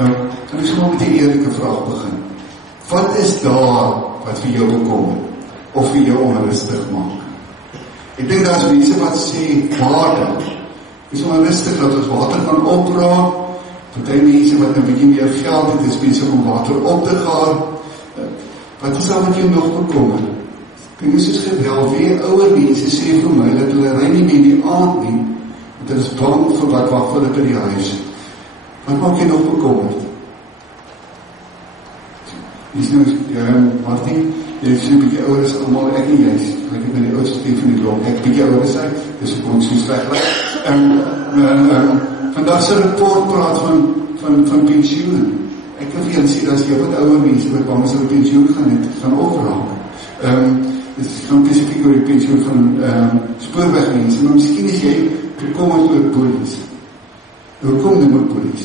Nou, kan ek sommer met die eerlike vraag begin. Wat is daar wat vir jou bekommer, of vir jou onrustig maak? Ek dink daar is mense wat sê, water. Is onrustig dat ons water kan opraak, party mense wat 'n bietjie meer geld het, is besig om water op te gaan. Wat is daar wat jou nog bekommer? Kan jy soos geweld, weer ouer mense sê vir my, dat hulle ry nie meer die aand nie, want hulle is bang vir wat wag hulle by die huis. Wat maak jy nog bekommerd? Jy is nou, Martin, jy is so 'n bietjie ouer as almal, ek en jy, ek ben die oudste van die blok, ek bietjie ouer as hy, dis ek kon so slecht vandag sy rapport praat van pensioen. Ek kan vir julle sê, dat jy wat ouwe mense wat bang is dat die pensioen gaan opraak. Dit gaan spesifiek oor die pensioen van spoorwegmense, maar miskien is jy bekommerd oor polies. Hoe kom dit met polies?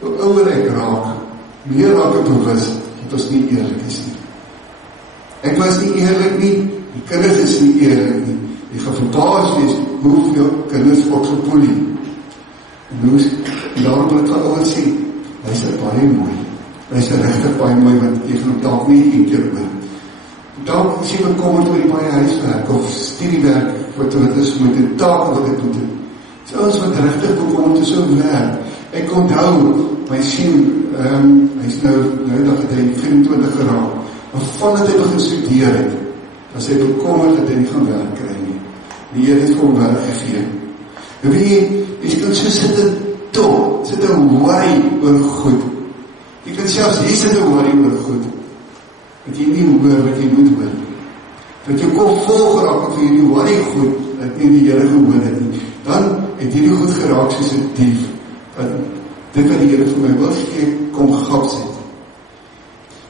Hoe ouwer ek raak, meer raak ek bewus dat ons nie eerlik is nie. Ek was nie eerlik nie, die kinders is nie eerlik nie. Jy gaan verbaas wees hoeveel kinders word gepolie. En daarom wil ek vir ouwe sê, hy is baie mooi. Hy is regtig baie mooi, want jy gaan op dalk nie een keer oor. Dalk is jy bekommerd oor die baie huiswerk, of studiewerk, wat is met die taak wat ek moet doen. Dis ouens wat regtig bekommerd is so werk. Ek onthou, my sien, hy is nou dat hy 24 geraak, en vandat hy begin studeer het, was hy bekommerd dat hy nie gaan werk kry nie. Die Here het vir hom werk gegee. En weet jy kan so sit en worry oor goed. Jy kan selfs hier sit en worry oor goed, dat jy nie hoor wat jy moet hoor. Dat jy kop vol geraak het vir jy nie worry goed, dat nie die Here gehoor het nie. Dan het jy nie goed geraak soos 'n dief. Dit wat die Here vir my wil gee, kom gaps het.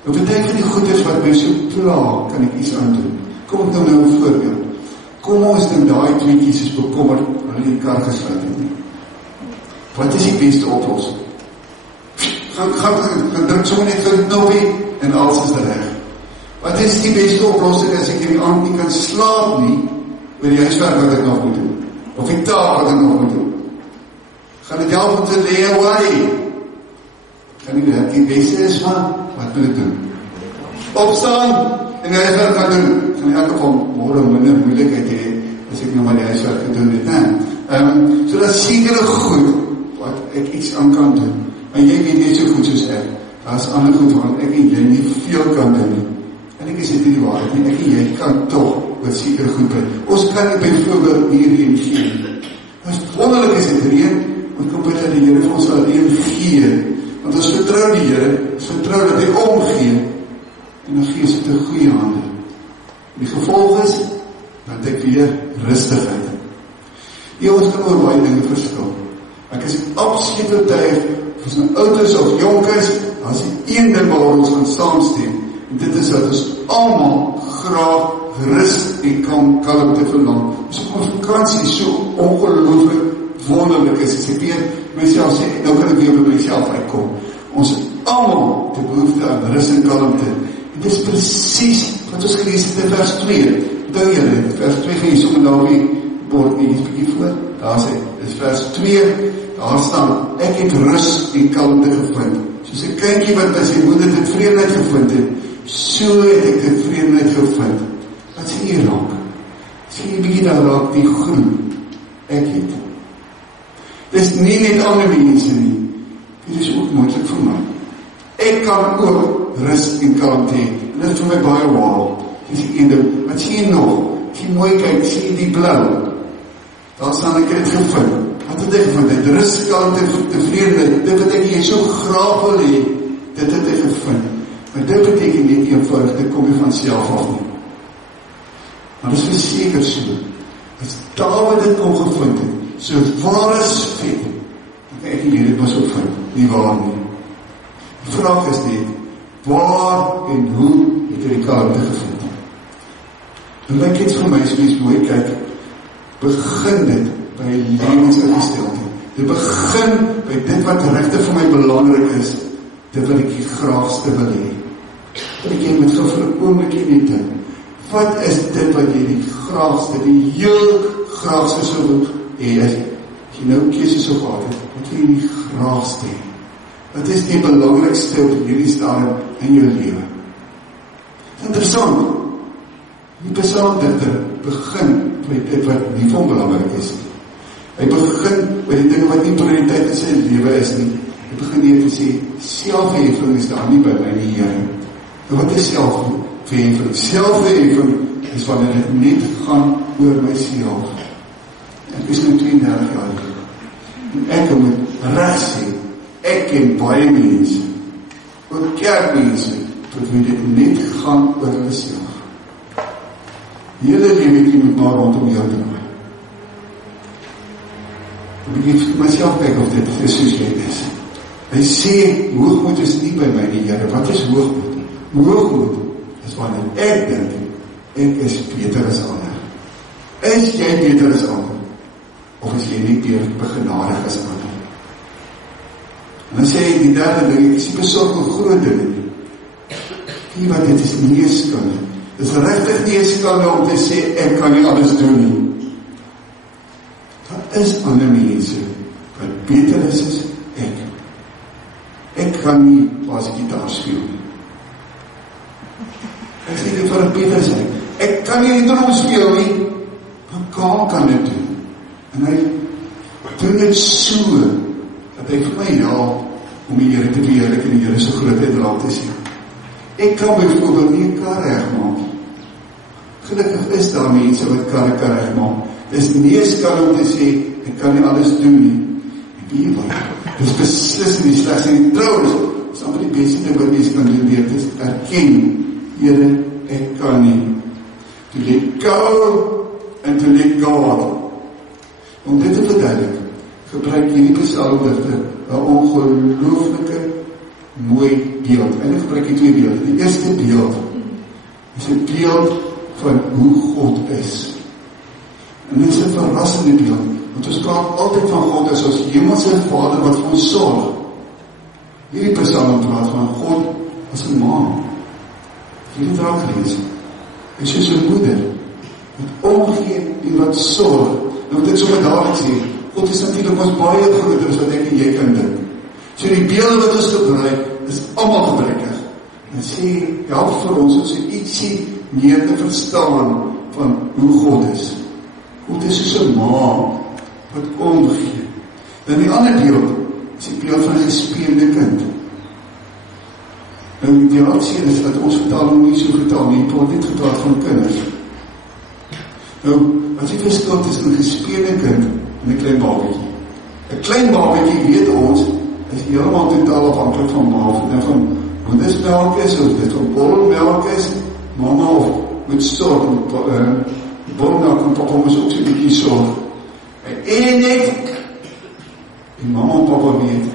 Op die tyd van die goeders wat my so pla, kan ek iets aan doen. Kom ek nou 'n voorbeeld. Kom ons dink daai tweetjies is bekommerd, hulle die kar gesluit het nie. Wat is die beste oplossing? Gaan druk sommer net vir die knoppie en alles is reg. Wat is die beste oplossing as ek die aand nie kan slaap nie, oor die huiswerk wat ek nog moet doen? Of die taak wat ek nog moet doen? Gaan dit help om te lay away? Gaan nie werk, die beste is maar, wat moet ek doen? Opstaan en die huiswerk gaan doen. Gaan elke geval morgen minder moeilikheid hê, as ek nou maar die huiswerk gedoen het. So dat sekere goed, wat ek iets aan kan doen, maar jy weet net so goed soos ek, daar is ander goed wat ek en jy nie veel kan doen nie. En ek is dit nie die waarheid nie, ek en jy kan toch wat sekere goed by. Ons kan nie byvoorbeeld nie reën gee. Dat is wonderlik is dit reën, want kom by dat die Here vir ons sal reën gee, want ons vertrou die Here, ons vertrou dat hy omgee, en dan gee ons dit 'n goeie hande. Die gevolg is, dat ek weer rustigheid. Ons kan oor baie dinge verskil. Ek is absoluut oortuig, of ons nou oud is of jonk is, daar is die een ding waar ons gaan saamstem, en dit is dat ons almal graag rus en kalmte verlang. Ons op ons vakansie so ongelooflik wonderlik is, as ek weer myself sê, nou kan ek weer by myself uitkom. Ons het almal die behoefte aan rus en kalmte. En dit is precies wat ons gelees het in vers 2. Onthou julle, vers 2 gaan jy sommer nou weer bord nie, iets bykie voor. Daar sê, dit is vers 2, daar staan, ek het rus en kalmte gevind. Soos 'n kindjie wat by sy moeder tevredenheid gevind het, so het ek tevredenheid gevind. Wat sê jy raak? Sê jy bykie daar raak die groen. Ek het. Dit is nie net ander mense nie. Dit is ook moontlik vir my. Ek kan ook rus en kalmte hê. En dit is vir my baie waar. Dit is die ene. Wat sê jy nog? As jy mooi kyk, sê jy die blauw. Daar staan ek het gevind. Wat het ek gevind? Dit rus, kalmte, tevredenheid. Dit wat ek hier so graag wil hê, dit het ek gevind. Maar dit beteken nie eenvoudig, dit kom nie van self af nie. Maar dit is verseker so. As Dawid dit kon gevind het, so waar is vet? Ek nie dit was ook vind, nie waar nie. Die vraag is net, waar en hoe het hy die kalmte gevind? En like iets vir my, as mens mooi kyk, begin dit by lewensingestelte. Dit begin by dit wat regtig vir my belangrik is, dit wat ek die graagste wil hê. Dat ek jy met vir 'n oomblikie net dink, wat is dit wat jy die graagste, die heel graagste sou wil hê, as jy nou keuse sou gehad het, wat jy die graagste hê? Wat is die belangrikste op hierdie stadium in jou lewe? Interessant, die psalmdigter begin met dit wat nie van belangrik is nie. Hy begin met die dinge wat nie prioriteit in sy lewe is nie. Hy begin hier te sê, selfverheffing is daar nie by my nie, Here. En wat is selfverheffing? Selfverheffing is wanneer dit net gaan oor myself. Ek is nou 32 jaar. En ek moet reg sê, ek ken baie mense, ook kerkmense, tot wie dit net gaan oor myself. Die hele lewe moet maar rondom jou doen. Dan moet ek myself kyk of dit is soos jy is. Hy sê, hoogmoed is nie by my nie, Here. Wat is hoogmoed? Hoogmoed is wanneer ek dink, ek is beter as ander. Is jy beter as ander? Of is jy nie begenadig as ander? En dan sê hy die derde ding, ek is nie besorg oor groot dinge nie. Nie wat dit is nie skande. Dit is regtig nie skande om te sê, ek kan nie alles doen nie. Daar is ander mense wat beter is as ek. Ek kan nie pas gitaar speel nie. Ek sê dit vir 'n beter sê. Ek kan nie die drum speel nie. Maar Kaal kan dit doen. En hy doen dit so, dat hy vir my help om die Here te beheerlik en die Here so groot uitdraal te sien. Ek kan byvoorbeeld nie 'n kar regmaak. Gelukkig is daar mense wat karre kan regmaak. Dis nie skande om te sê, ek kan nie alles doen nie. Die Bybel, dis beslis nie slegs nie. Trouwens, dis amper die beste ding wat mense kan doen, dis erken, Here, ek kan nie. To let go and to let God. Om dit te verduidelik, gebruik hierdie psalmdigter 'n ongelooflike mooi beeld. En gebruik die twee beelde. Die eerste beeld is 'n beeld van hoe God is. En dit is 'n verrassende beeld, want ons praat altyd van God as ons hemelse Vader wat vir ons sorg. Hierdie psalm praat van God as 'n ma. Hierdie draak lees. Hy is soos 'n moeder wat omgee en wat sorg. Nou dit sommer dadelik sê, God is natuurlik ons baie groter as wat ek en jy kan dink. So die beelde wat ons gebruik, is almal gebruikig. En sê, help vir ons om so ietsie meer te verstaan van hoe God is. God is soos 'n ma wat omgee. Dan die ander beeld is die beeld van 'n gespeende kind. Nou die reaksie is dat ons vertaling nie so vertaal nie, word net gepraat van kinders. Nou, wat is die verskil tussen 'n gespeelde kind en 'n klein babatjie? 'n Klein babatjie, weet ons, is heeltemal totaal afhanklik van ma, of van moedersmelk is, of dit van borrelmelk is, mama of moet sorg, borrelmelk en papa moet ook so 'n bietjie sorg. En net, die mama en papa weet,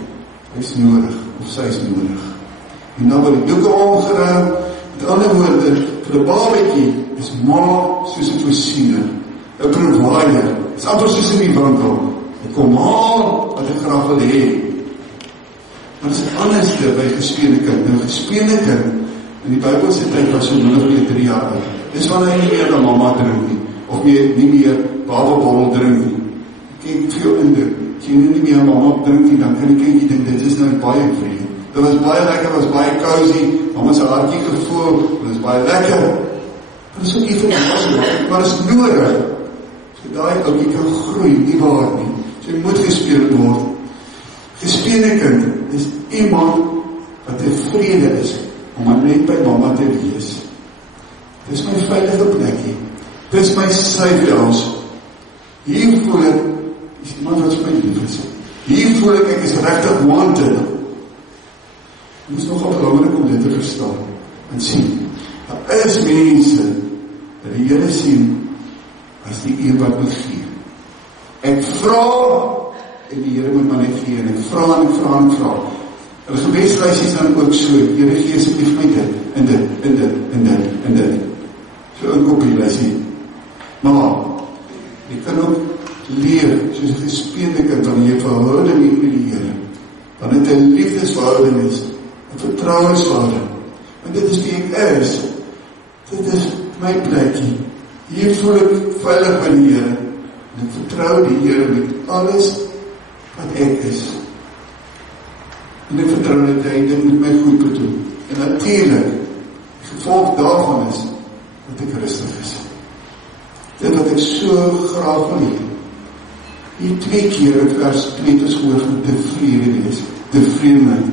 hy is nodig, of sy is nodig. En dan word die doeke omgeruim, met ander woorde, vir 'n babatjie is ma soos 'n voorsiener, 'n provider, is amper soos in die winkel. Ek kom haal wat ek graag wil hê. Maar dit is anders by gespeelde kind. Nou gespeelde kind, in die Bybelse tyd was so minder as 3 jaar oud. Dis wanneer hy nie meer na mamma drink nie, of nie meer bababorrel drink nie. Kyk veel in dit. As jy nie meer mamma drink nie, dan kan die kindjie dink, dit is nou baie vreemd. Dit was baie lekker, was baie cozy, mamma se hartjie gevoel, dit is baie lekker. Dit is ook nie vir my was, maar dit is nodig. So daai ouetjie kan groei, nie waar nie. So hy moet gespeel word. Gespeelde kind is iemand wat tevrede is om net by mamma te wees. Dit is my veilige plekkie. Dit is my safe house. Hier voel ek, is iemand wat vir my lief is. Hier voel ek is regtig wanted. Het is nogal belangrik om dit te verstaan en sien. Daar is mense dat die Here sien as die een wat moet gee. Ek vra en die Here moet maar net gee en ek vra en ek vra en ek vra. Hulle gebedslys is dan ook so, Here gee asseblief my dit en dit en dit en dit en dit. So 'n kopie nie. Maar jy kan ook leer soos 'n gespeelde kind wanneer jy verhouding het met die Here. Dan het 'n liefdesverhouding is, 'n vertrouensverhouding. Want dit is wie ek is. Dit is my plekkie. Hier voel ek veilig by die Here. En ek vertrou die Here met alles wat ek is. En ek vertrou dat hy dit met my goed bedoel. En natuurlijk, die gevolg daarvan is, dat ek rustig is. Dit wat ek so graag wil hê. Hier 2 keer in vers 2 het ons gehoor van tevredenheid. Tevredenheid.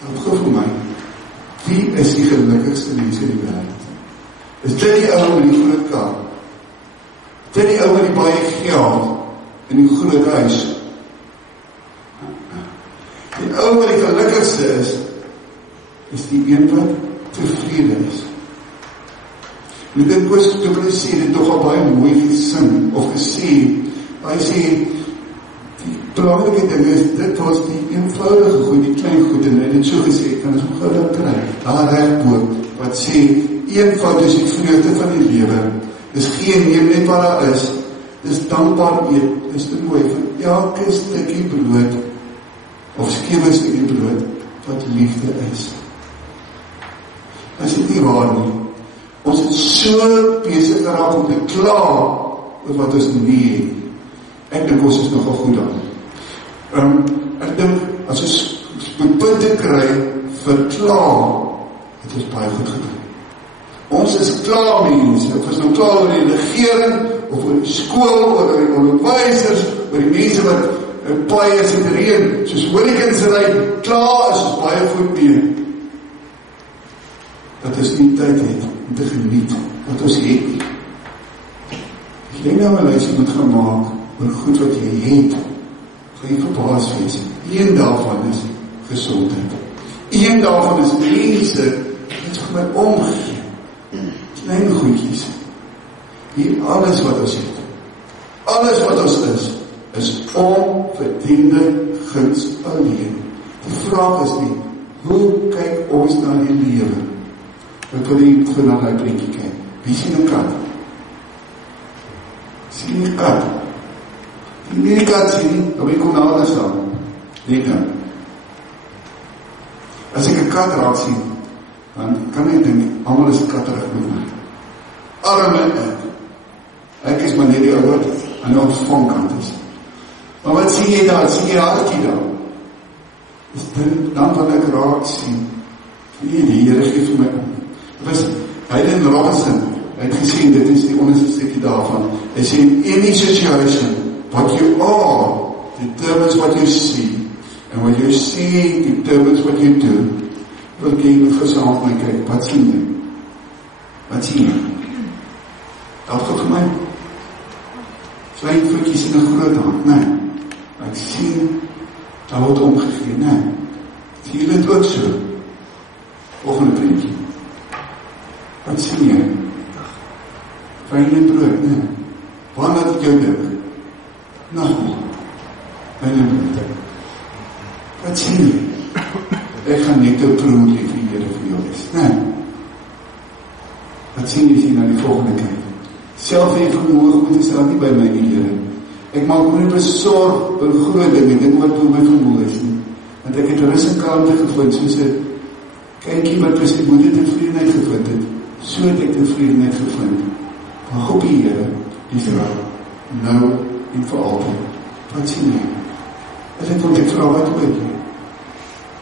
Dat gou vir my, wie is die gelukkigste mens in die wêreld? Is dit die ou met die groot kar? Dit die ou met die baie geld en die groot huis? Die ou wat die gelukkigste is die een wat tevrede is. En ek dink Koos Du Plessis het toch al baie mooi gesin, of gesê, hy sê, die belangrike ding is, dit was die eenvoudige goed, die klein goed, en hy het so gesê, kan ons nog gauw dat kry, daar rechtboord, wat sê, eenvoud is die vreugde van die lewe, dis geen neem net wat daar is, dis dankbaar eet, dis te mooi, van elke stukkie brood, of skewe stukkie brood, wat liefde is. Is dit nie waar nie? Ons het so besig geraak om te kla oor wat ons nie het. Ek dink ons is nogal goed aan. Ek dink, as ons punte kry vir kla, het ons baie goed gedoen. Ons is klaar mense, of ons nou klaar oor die regering, of oor die skool, oor die onderwysers, oor die mense wat paai is in die reën, soos hoolikens ry, klaar is ons baie goed mee. Dat ons nie tyd het om te geniet wat ons het nie. As jy nou 'n lysie moet gaan maak oor goed wat jy het, gaan jy verbaas wees. Een daarvan is gesondheid. Een daarvan is mense wat vir my omgee. Klein goedjies. Hier alles wat ons het. Alles wat ons is onverdiende guns alleen. Die vraag is nie, hoe kyk ons na die lewe? Ek wil nie vir na die prentjie kyk. Wie sien 'n kat? Sien 'n kat? Die kat sien, dan wil ek kom nader staan. Die kat. As ek 'n kat raak sien, dan kan ek dink, almal is katterig met my. Arme ek. Ek is maar net die ouer aan die ontvangkant is. Maar wat sien jy daar? Sien jy hartjie daar? Is dit dan wat ek raak sien? Die Here gee vir my om. Hayden Robinson, hy het gesê, dit is die onderste stukkie daarvan, hy sê, any situation, what you are, determines what you see, and what you see, determines what you do. Wil jy met gesaam my kyk, wat sien jy? Wat sien jy? Dat gaat vir my, klein voetjies in 'n groot hand, nee, ek sien, daar word omgegee, nee, sien jy dit ook so? Volgende prentjie. Wat sien jy? Fynne brood, nee. Waar laat ek jou dink? Nou, fynne brood. Wat sien jy? Ek gaan net jou proe lief die Here vir jou is, nee. Wat sien jy na die volgende kyk? Self en vermoë goed is daar nie by my nie, Here. Ek maak my besorg oor groot dinge, dit wat toe my vermoë is nie. Want ek het rus en kalmte gevind, soos 'n kykie wat tussen die moeder tevredenheid gevind het. So het ek tevredenheid gevind. Maar op die Here, Israel, nou en vir altyd. Wat sien jy? As ek want ek vra, wat hoor jy?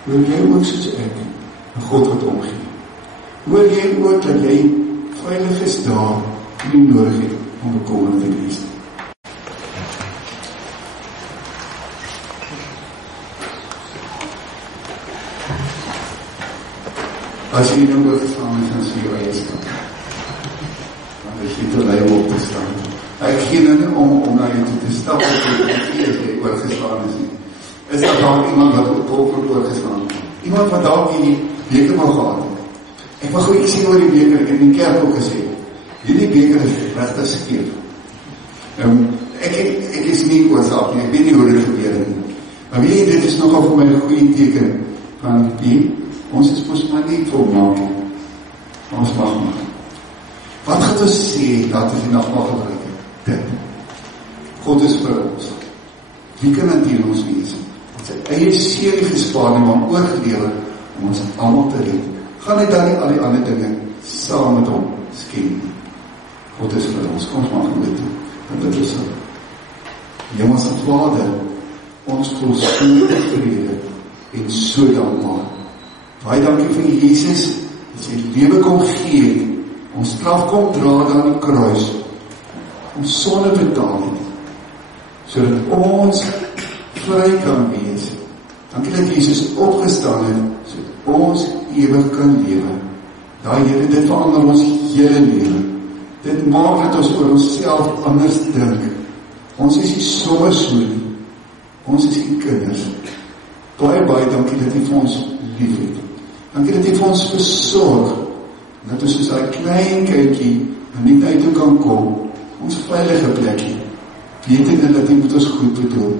Hoor jy ook soos ek, 'n God wat omgee? Hoor jy ook dat jy veilig is daar, nie nodig het om bekommerd te wees? As jy nou oorgestaan is, dan sê jy eie staan. Dan is jy te lui om op te staan. Ek gee nou nie om na jy toe te stap, as jy oorgestaan is nie. Is dat daar iemand wat ook oorgestaan is? Iemand wat daar die beker mag gehad het. Ek mag ook sê oor die beker, ek het in die kerk ook gesê, hierdie beker is regtig skeef. Ek is nie oorzaak nie, ek weet nie hoe dit gebeur nie. Maar weet jy, dit is nogal vir my 'n goeie teken van die, ons is mos maar nie volmaak nie. Ons mag maar. Wat gaat ons sê, dat is die nachtmaal gebruik? Dit. God is vir ons. Wie kan dit teen ons wees? Wat sy eie serie gespaar en hom oorgelewer om ons allemaal te red. Gaan net dan nie al die ander dinge saam met hom sken. God is vir ons. Kom ons maar goed doen. En dit is so. Hemelse Vader, ons voel so tevrede en so dankbaar. Baie dankie vir Jesus, dat sy lewe kom gee, ons straf kom dra aan die kruis, ons sonde betaal het, sodat ons vry kan wees. Dankie dat Jesus opgestaan het, sodat ons ewig kan lewe. Ja, Here, dit verander ons hele lewe. Dit maak dat ons oor onsself anders dink. Ons is nie sommer so nie. Ons is die kinders. Baie dankie dat U vir ons lief het. Dankie dat U vir ons versorg. Dat ons soos daai klein kindjie nie uit toe kan kom. Ons veilige plekkie. Wetende dat U met ons goed bedoel.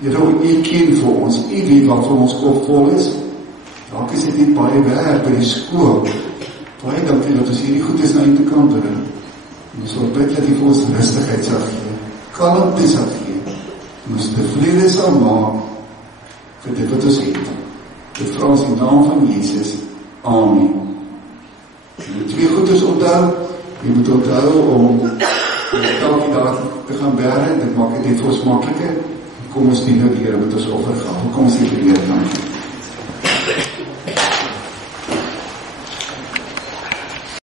Here, U ken vir ons. U weet wat vir ons kop vol is. Dalk is dit nie baie werk by die skool. Baie dankie dat ons hierdie goedes na U toe kan bring. En ons wil bid dat U vir ons rustigheid sal gee, kalmte sal gee, en ons tevrede sal maak vir dit wat ons het. Dit vra ons in die naam van Jesus. Amen. Jy moet twee goedes onthou. Jy moet onthou om elke dag te gaan bære. Dit maak dit vir ons makliker. Kom ons dien nou die Here met ons offergawe. Kom ons die Here dank.